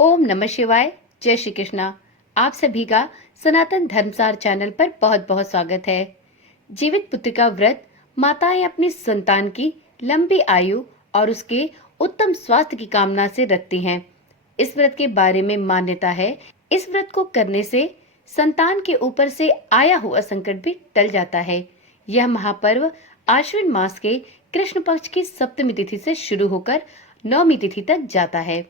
ओम नमः शिवाय। जय श्री कृष्णा। आप सभी का सनातन धर्मसार चैनल पर बहुत बहुत स्वागत है। जीवित पुत्र का व्रत माताएं अपनी संतान की लंबी आयु और उसके उत्तम स्वास्थ्य की कामना से रखती हैं। इस व्रत के बारे में मान्यता है, इस व्रत को करने से संतान के ऊपर से आया हुआ संकट भी टल जाता है। यह महापर्व आश्विन मास के कृष्ण पक्ष की सप्तमी तिथि से शुरू होकर नवमी तिथि तक जाता है।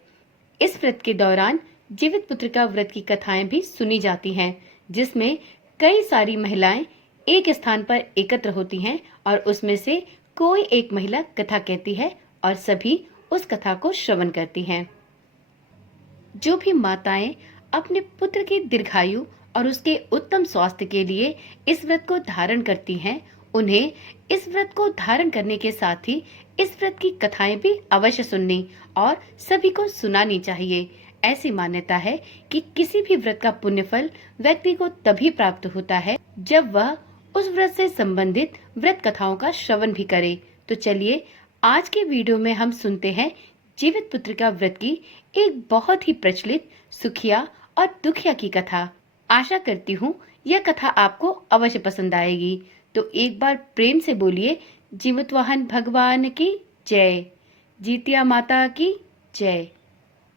इस व्रत के दौरान जीवित पुत्र का व्रत की कथाएं भी सुनी जाती हैं, जिसमें कई सारी महिलाएं एक स्थान पर एकत्र होती हैं और उसमें से कोई एक महिला कथा कहती है और सभी उस कथा को श्रवण करती हैं। जो भी माताएं अपने पुत्र की दीर्घायु और उसके उत्तम स्वास्थ्य के लिए इस व्रत को धारण करती हैं, उन्हें इस व्रत को धारण करने के साथ ही इस व्रत की कथाएं भी अवश्य सुननी और सभी को सुनानी चाहिए। ऐसी मान्यता है कि किसी भी व्रत का पुण्यफल व्यक्ति को तभी प्राप्त होता है जब वह उस व्रत से संबंधित व्रत कथाओं का श्रवण भी करे। तो चलिए आज के वीडियो में हम सुनते हैं जीवित पुत्र का व्रत की एक बहुत ही प्रचलित सुखिया और दुखिया की कथा। आशा करती हूँ यह कथा आपको अवश्य पसंद आएगी। तो एक बार प्रेम से बोलिए, जीवित वाहन भगवान की जय, जीतिया माता की जय।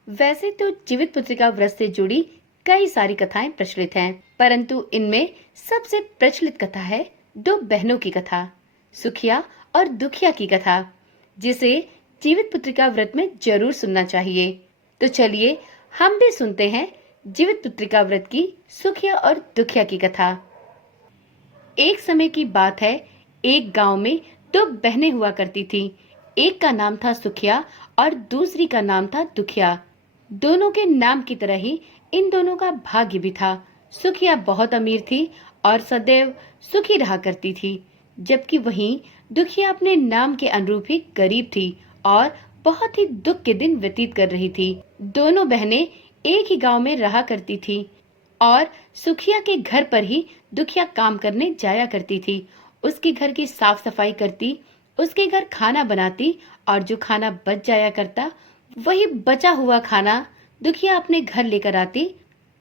वैसे तो जीवित पुत्र का व्रत से जुड़ी कई सारी कथाएं प्रचलित हैं, परंतु इनमें सबसे प्रचलित कथा है दो बहनों की कथा, सुखिया और दुखिया की कथा, जिसे जीवित पुत्र का व्रत में जरूर सुनना चाहिए। तो चलिए हम भी सुनते हैं जीवित पुत्र का व्रत की सुखिया और दुखिया की कथा। एक समय की बात है, एक गांव में दो बहनें हुआ करती थीं। एक का नाम था सुखिया और दूसरी का नाम था दुखिया। दोनों के नाम की तरह ही इन दोनों का भाग्य भी था। सुखिया बहुत अमीर थी और सदैव सुखी रहा करती थी, जबकि वहीं दुखिया अपने नाम के अनुरूप ही गरीब थी और बहुत ही दुख के दिन व्यतीत कर रही थी। दोनों बहनें एक ही गांव में रहा करती थी और सुखिया के घर पर ही दुखिया काम करने जाया करती थी। उसके घर की साफ सफाई करती, उसके घर खाना बनाती और जो खाना बच जाया करता वही बचा हुआ खाना दुखिया अपने घर लेकर आती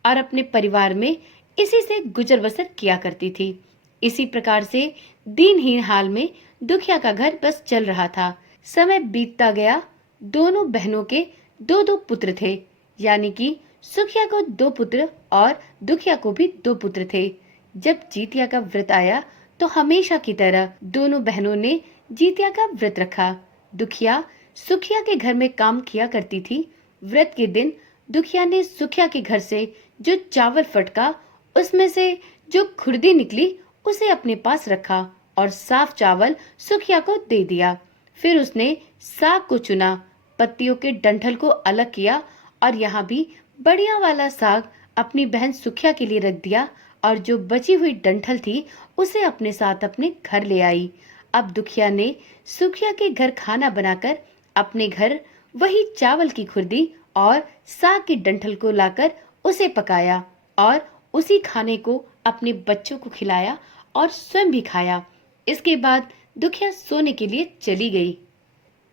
और अपने परिवार में इसी से गुजर बसर किया करती थी। इसी प्रकार से दिनहीन हाल में दुखिया का घर बस चल रहा था। समय बीतता गया। दोनों बहनों के दो दो पुत्र थे, यानी कि सुखिया को दो पुत्र और दुखिया को भी दो पुत्र थे। जब जीतिया का व्रत आया तो हमेशा की तरह दोनों बहनों ने जीतिया का व्रत रखा। दुखिया सुखिया के घर में काम किया करती थी। व्रत के दिन दुखिया ने सुखिया के घर से जो चावल फटका, उसमें से जो खुर्दी निकली उसे अपने पास रखा और साफ चावल सुखिया को दे दिया। फिर उसने साग को चुना, पत्तियों के डंठल को अलग किया और यहाँ भी बढ़िया वाला साग अपनी बहन सुखिया के लिए रख दिया और जो बची हुई डंठल थी उसे अपने साथ अपने घर ले आई। अब दुखिया ने सुखिया के घर खाना बनाकर अपने घर वही चावल की खुर्दी और साग की डंठल को लाकर उसे पकाया और उसी खाने को अपने बच्चों को खिलाया और स्वयं भी खाया। इसके बाद दुखिया सोने के लिए चली गई।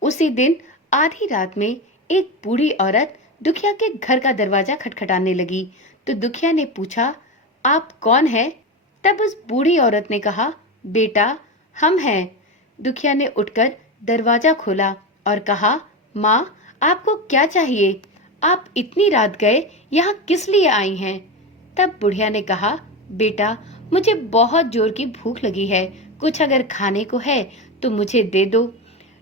उसी दिन आधी रात में एक बूढ़ी औरत दुखिया के घर का दरवाजा खटखटाने लगी। तो दुखिया ने पूछा, आप कौन है? तब उस बूढ़ी औरत ने कहा, बेटा हम हैं। दुखिया ने उठकर दरवाजा खोला और कहा, माँ आपको क्या चाहिए? आप इतनी रात गए यहाँ किस लिए आई हैं? तब बुढ़िया ने कहा, बेटा मुझे बहुत जोर की भूख लगी है, कुछ अगर खाने को है तो मुझे दे दो।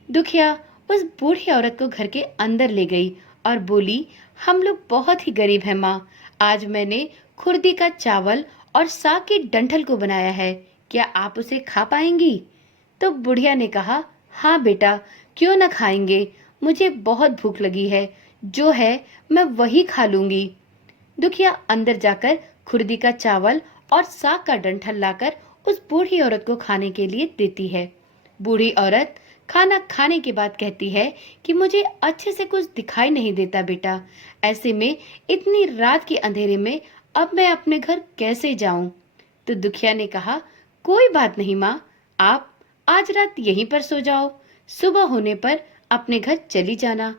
दुखिया उस बूढ़ी औरत को घर के अंदर ले गई और बोली, हम लोग बहुत ही गरीब हैं माँ, आज मैंने खुर्दी का चावल और साग की डंठल को बनाया है, क्या आप उसे खा पाएंगी? तो बुढ़िया ने कहा, हाँ बेटा क्यों न खाएंगे, मुझे बहुत भूख लगी है, जो है मैं वही खा लूंगी। दुखिया अंदर जाकर खुर्दी का चावल और साग का डंठल लाकर उस बूढ़ी औरत को खाने के लिए देती है। बूढ़ी औरत खाना खाने के बाद कहती है कि मुझे अच्छे से कुछ दिखाई नहीं देता बेटा, ऐसे में इतनी रात के अंधेरे में अब मैं अपने घर कैसे जाऊं? तो दुखिया ने कहा, कोई बात नहीं माँ, आप आज रात यहीं पर सो जाओ, सुबह होने पर अपने घर चली जाना।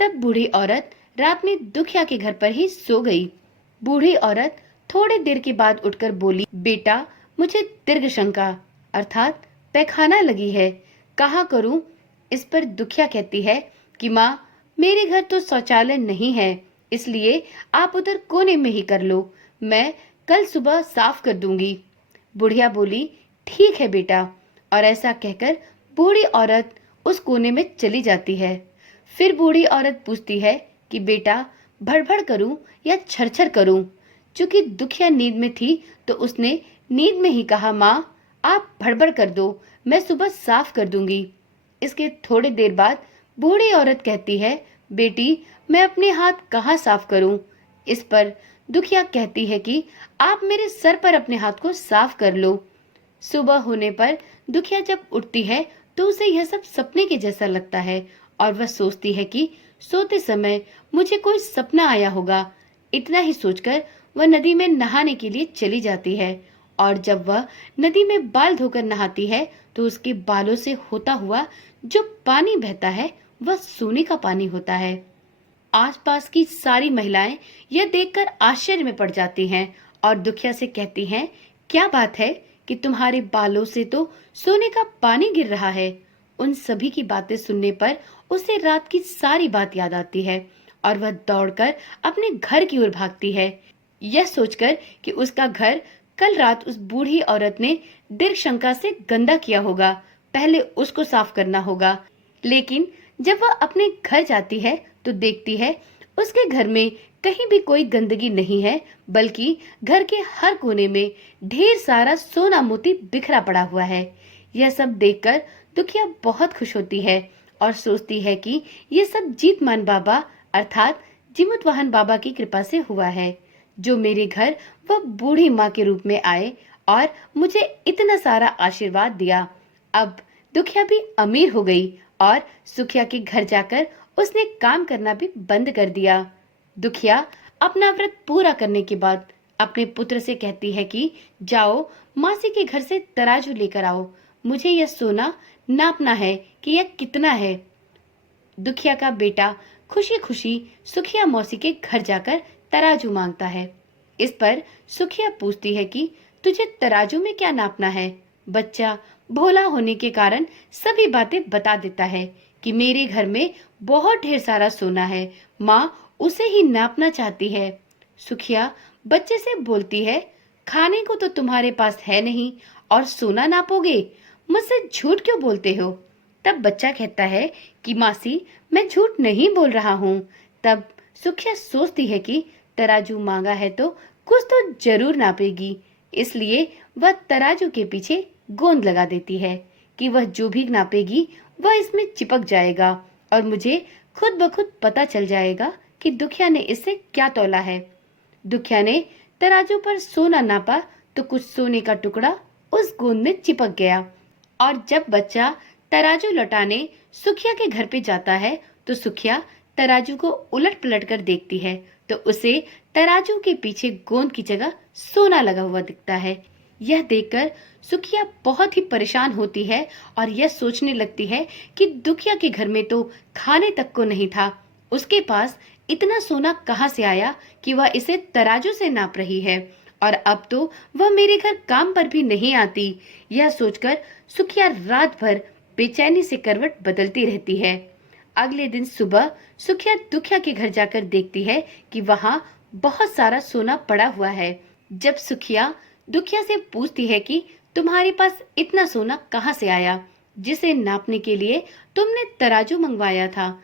तब बूढ़ी औरत रात में दुखिया के घर पर ही सो गई। बूढ़ी औरत थोड़ी देर के बाद उठकर बोली, बेटा मुझे दीर्घ शंका अर्थात पैखाना लगी है, कहाँ करूं? इस पर दुखिया कहती है कि माँ, मेरे घर तो शौचालय नहीं है, इसलिए आप उधर कोने में ही कर लो, मैं कल सुबह साफ कर दूंगी। बुढ़िया बोली, ठीक है बेटा। और ऐसा कहकर बूढ़ी औरत उस कोने में चली जाती है। फिर बूढ़ी औरत पूछती है कि बेटा भड़बड़ करूं या छरछर करूं? चूंकि दुखिया नींद में थी तो उसने नींद में ही कहा, माँ आप भड़बड़ कर दो, मैं सुबह साफ कर दूंगी। इसके थोड़ी देर बाद बूढ़ी औरत कहती है, बेटी मैं अपने हाथ कहाँ साफ करूं? इस पर दुखिया कहती है कि आप मेरे सर पर अपने हाथ को साफ कर लो। सुबह होने पर दुखिया जब उठती है तो उसे यह सब सपने के जैसा लगता है और वह सोचती है कि सोते समय मुझे कोई सपना आया होगा। इतना ही सोचकर वह नदी में नहाने के लिए चली जाती है और जब वह नदी में बाल धोकर नहाती है तो उसके बालों से होता हुआ जो पानी बहता है वह सोने का पानी होता है। आसपास की सारी महिलाएं यह देखकर आश्चर्य में पड़ जाती हैं और दुखिया से कहती हैं, क्या बात है कि तुम्हारे बालों से तो सोने का पानी गिर रहा है। उन सभी की बातें सुनने पर उसे रात की सारी बात याद आती है और वह दौड़कर अपने घर की ओर भागती है, यह सोचकर कि उसका घर कल रात उस बूढ़ी औरत ने दीर्घ शंका से गंदा किया होगा, पहले उसको साफ करना होगा। लेकिन जब वह अपने घर जाती है तो देखती है उसके घर में कहीं भी कोई गंदगी नहीं है, बल्कि घर के हर कोने में ढेर सारा सोना मोती बिखरा पड़ा हुआ है। यह सब देखकर दुखिया बहुत खुश होती है और सोचती है कि ये सब जीतमान बाबा अर्थात जिमुत वाहन बाबा की कृपा से हुआ है, जो मेरे घर वह बूढ़ी माँ के रूप में आए और मुझे इतना सारा आशीर्वाद दिया। अब दुखिया भी अमीर हो गई और सुखिया के घर जाकर उसने काम करना भी बंद कर दिया। दुखिया अपना व्रत पूरा करने के बाद अपने पुत्र से कहती है कि जाओ मासी के घर से तराजू लेकर आओ, मुझे यह सोना नापना है कि यह कितना है। दुखिया का बेटा खुशी खुशी सुखिया मौसी के घर जाकर तराजू मांगता है। इस पर सुखिया पूछती है कि तुझे तराजू में क्या नापना है? बच्चा भोला होने के कारण सभी बातें बता देता है कि मेरे घर में बहुत ढेर सारा सोना है, माँ उसे ही नापना चाहती है। सुखिया बच्चे से बोलती है, खाने को तो तुम्हारे पास है नहीं और सोना नापोगे, मुझसे झूठ क्यों बोलते हो? तब बच्चा कहता है कि मासी मैं झूठ नहीं बोल रहा हूँ। तब सुखिया सोचती है कि तराजू मांगा है तो कुछ तो जरूर नापेगी, इसलिए वह तराजू के पीछे गोंद लगा देती है कि वह जो भी नापेगी वह इसमें चिपक जाएगा और मुझे खुद ब खुद पता चल जाएगा कि दुखिया ने इससे क्या तौला है। दुखिया ने तराजू पर सोना नापा तो कुछ सोने का टुकड़ा उस गोंद में चिपक गया और जब बच्चा तराजू लौटाने सुखिया के घर पे जाता है तो सुखिया तराजू को उलट पलट कर देखती है तो उसे तराजू के पीछे गोंद की जगह सोना लगा हुआ दिखता है। यह देखकर सुखिया बहुत ही परेशान होती है और यह सोचने लगती है कि दुखिया के घर में तो खाने तक को नहीं था, उसके पास इतना सोना कहाँ से आया कि वह इसे तराजू से नाप रही है और अब तो वह मेरे घर काम पर भी नहीं आती। यह सोचकर सुखिया रात भर बेचैनी से करवट बदलती रहती है। अगले दिन सुबह सुखिया दुखिया के घर जाकर देखती है कि वहाँ बहुत सारा सोना पड़ा हुआ है। जब सुखिया दुखिया से पूछती है कि तुम्हारे पास इतना सोना कहाँ से आया जिसे नापने के लिए तुमने तराजू मंगवाया था?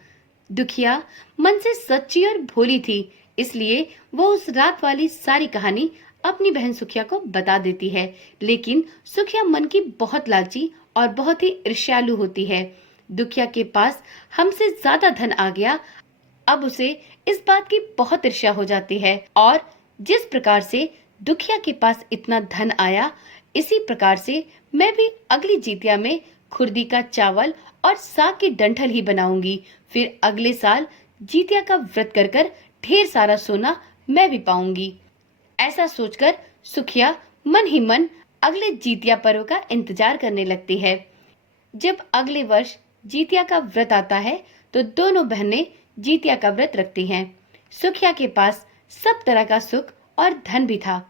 दुखिया मन से सच्ची और भोली थी, इसलिए वो उस रात वाली सारी कहानी अपनी बहन सुखिया को बता देती है। लेकिन सुखिया मन की बहुत लालची और बहुत ही ईर्ष्यालु होती है। दुखिया के पास हमसे ज्यादा धन आ गया, अब उसे इस बात की बहुत ईर्ष्या हो जाती है और जिस प्रकार से दुखिया के पास इतना धन आया, इसी प्रकार से मैं भी अगली जितिया में खुर्दी का चावल और साग की डंठल ही बनाऊंगी। फिर अगले साल जितिया का व्रत कर कर ढेर सारा सोना मैं भी पाऊंगी। ऐसा सोचकर सुखिया मन ही मन अगले जितिया पर्व का इंतजार करने लगती है। जब अगले वर्ष जितिया का व्रत आता है तो दोनों बहनें जितिया का व्रत रखती हैं सुखिया के पास सब तरह का सुख और धन भी था।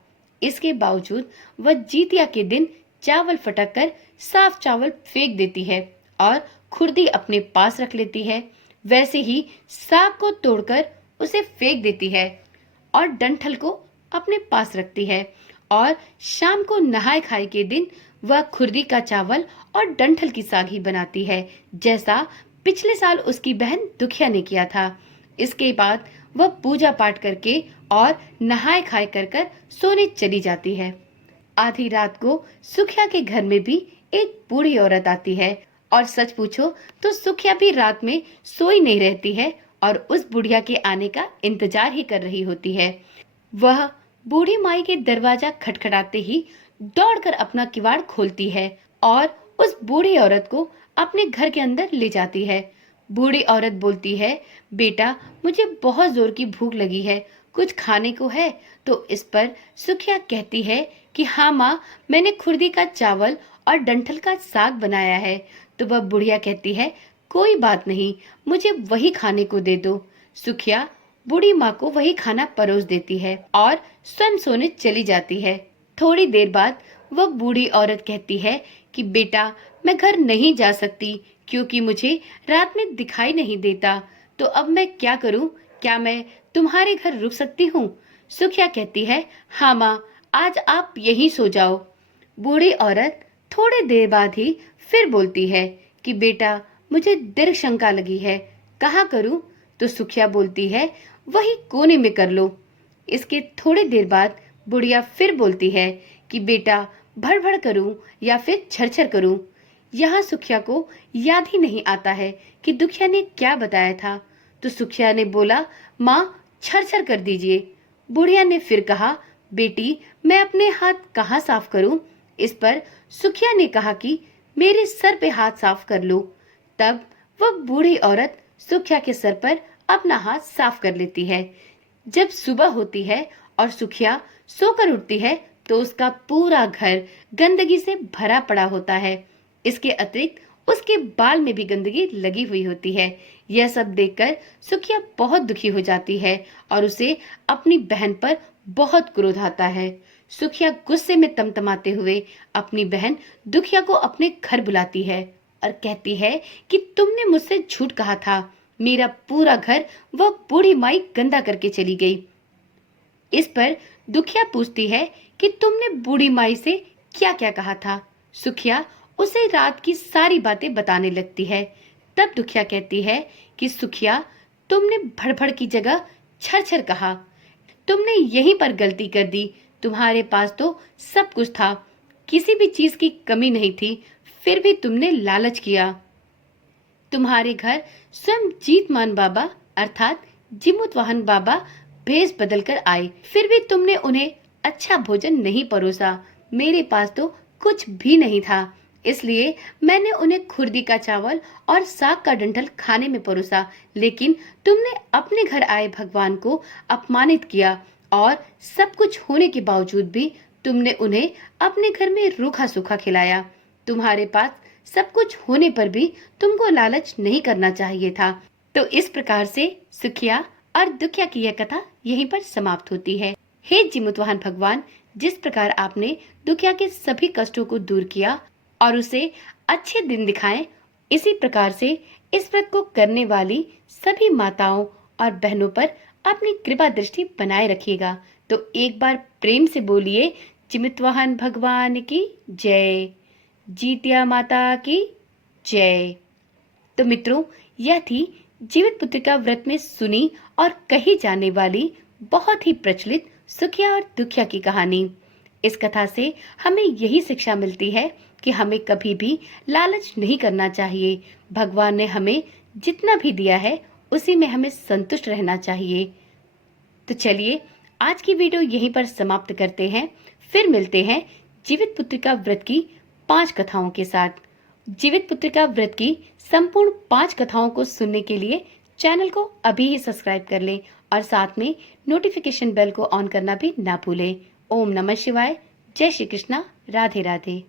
इसके बावजूद वह जितिया के दिन चावल फटक कर साफ चावल फेंक देती है और खुरदी अपने पास रख लेती है। वैसे ही साग को तोड़कर उसे फेंक देती है और डंठल को अपने पास रखती है। और शाम को नहाए खाए के दिन वह खुरदी का चावल और डंठल की साग ही बनाती है, जैसा पिछले साल उसकी बहन दुखिया ने किया था। इसके बाद वह पूजा पाठ करके और नहाए खाए कर सोने चली जाती है। आधी रात को सुखिया के घर में भी एक बूढ़ी औरत आती है और सच पूछो तो सुखिया भी रात में सोई नहीं रहती है और उस बुढ़िया के आने का इंतजार ही कर रही होती है। वह बूढ़ी माई के दरवाजा खटखटाते ही दौड़कर अपना किवाड़ खोलती है और उस बूढ़ी औरत को अपने घर के अंदर ले जाती है। बूढ़ी औरत बोलती है, बेटा मुझे बहुत जोर की भूख लगी है, कुछ खाने को है? तो इस पर सुखिया कहती है कि हाँ माँ, मैंने खुरदी का चावल और डंठल का साग बनाया है। तो वह बुढ़िया कहती है, कोई बात नहीं, मुझे वही खाने को दे दो। सुखिया बूढ़ी माँ को वही खाना परोस देती है और स्वयं सोने चली जाती है। थोड़ी देर बाद वह बूढ़ी औरत कहती है कि बेटा मैं घर नहीं जा सकती क्योंकि मुझे रात में दिखाई नहीं देता, तो अब मैं क्या करूं? क्या मैं तुम्हारे घर रुक सकती हूँ? सुखिया कहती है, हाँ माँ, आज आप यहीं सो जाओ। बूढ़ी औरत थोड़ी देर बाद ही फिर बोलती है कि बेटा मुझे दीर्घ शंका लगी है, कहाँ करूं? तो सुखिया बोलती है, वही कोने में कर लो। इसके थोड़ी देर बाद बुढ़िया फिर बोलती है कि बेटा भड़भड़ करूं या फिर छरछर करूं। यहाँ सुखिया को याद ही नहीं आता है कि दुखिया ने क्या बताया था। तो सुखिया ने बोला, माँ छरछर कर दीजिए। बुढ़िया ने फिर कहा, बेटी मैं अपने हाथ कहाँ साफ करूं? इस पर सुखिया ने कहा कि मेरे सर पे हाथ साफ कर लो। तब वह बूढ़ी औरत सुखिया के सर पर अपना हाथ साफ कर लेती है। जब सुबह होती है और सुखिया सोकर उठती है तो उसका पूरा घर गंदगी से भरा पड़ा होता है। इसके अतिरिक्त उसके बाल में भी गंदगी लगी हुई होती है। यह सब देखकर सुखिया बहुत दुखी हो जाती है और उसे अपनी बहन पर बहुत क्रोध आता है। सुखिया गुस्से में तमतमाते हुए अपनी बहन दुखिया को अपने घर बुलाती है और कहती है कि तुमने मुझसे झूठ कहा था, मेरा पूरा घर वह बूढ़ी माई गंदा करके चली गई। इस पर दुखिया पूछती है कि तुमने बूढ़ी माई से क्या क्या कहा था। सुखिया उसे रात की सारी बातें बताने लगती है। तब दुखिया कहती है कि सुखिया तुमने भड़भड़ की जगह छरछर कहा, तुमने यहीं पर गलती कर दी। तुम्हारे पास तो सब कुछ था, किसी भी चीज की कमी नहीं थी, फिर भी तुमने लालच किया। तुम्हारे घर स्वयं जीतमान बाबा अर्थात जिमुत वाहन बाबा भेष बदल कर आए, फिर भी तुमने उन्हें अच्छा भोजन नहीं परोसा। मेरे पास तो कुछ भी नहीं था, इसलिए मैंने उन्हें खुरदी का चावल और साग का डंठल खाने में परोसा, लेकिन तुमने अपने घर आए भगवान को अपमानित किया और सब कुछ होने के बावजूद भी तुमने उन्हें अपने घर में रूखा सूखा खिलाया। तुम्हारे पास सब कुछ होने पर भी तुमको लालच नहीं करना चाहिए था। तो इस प्रकार से सुखिया और दुखिया की यह कथा यहीं पर समाप्त होती है। हे जिमुतवाहन भगवान, जिस प्रकार आपने दुखिया के सभी कष्टों को दूर किया और उसे अच्छे दिन दिखाएं, इसी प्रकार से इस व्रत को करने वाली सभी माताओं और बहनों पर अपनी कृपा दृष्टि बनाए रखिएगा। तो एक बार प्रेम से बोलिए, जिमुतवाहन भगवान की जय, जितिया माता की जय। तो मित्रों, यह थी जीवित पुत्रिका व्रत में सुनी और कही जाने वाली बहुत ही प्रचलित सुखिया और दुखिया की कहानी। इस कथा से हमें यही शिक्षा मिलती है कि हमें कभी भी लालच नहीं करना चाहिए। भगवान ने हमें जितना भी दिया है उसी में हमें संतुष्ट रहना चाहिए। तो चलिए आज की वीडियो यहीं पर समाप्त करते हैं। फिर मिलते हैं जीवित पुत्रिका व्रत की 5 कथाओं के साथ। जीवित पुत्रिका व्रत की संपूर्ण 5 कथाओं को सुनने के लिए चैनल को अभी ही सब्सक्राइब कर लें और साथ में नोटिफिकेशन बेल को ऑन करना भी ना भूलें। ओम नमः शिवाय। जय श्री कृष्णा। राधे राधे।